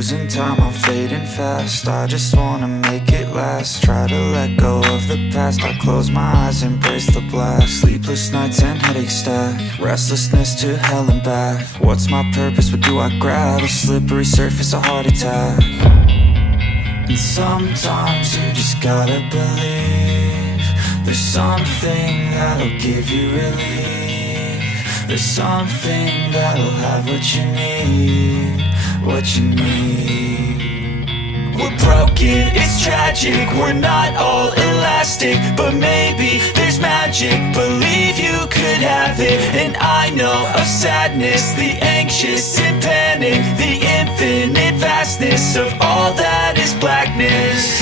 Losing time, I'm fading fast. I just wanna make it last. Try to let go of the past. I close my eyes, embrace the blast. Sleepless nights and headaches stack. Restlessness to hell and back. What's my purpose? What do I grab? A slippery surface, a heart attack. And sometimes you just gotta believe there's something that'll give you relief. There's something that'll have what you need, what you need. We're broken, it's tragic, we're not all elastic, but maybe there's magic. Believe you could have it. And I know of sadness, the anxious and panic, the infinite vastness of all that is blackness.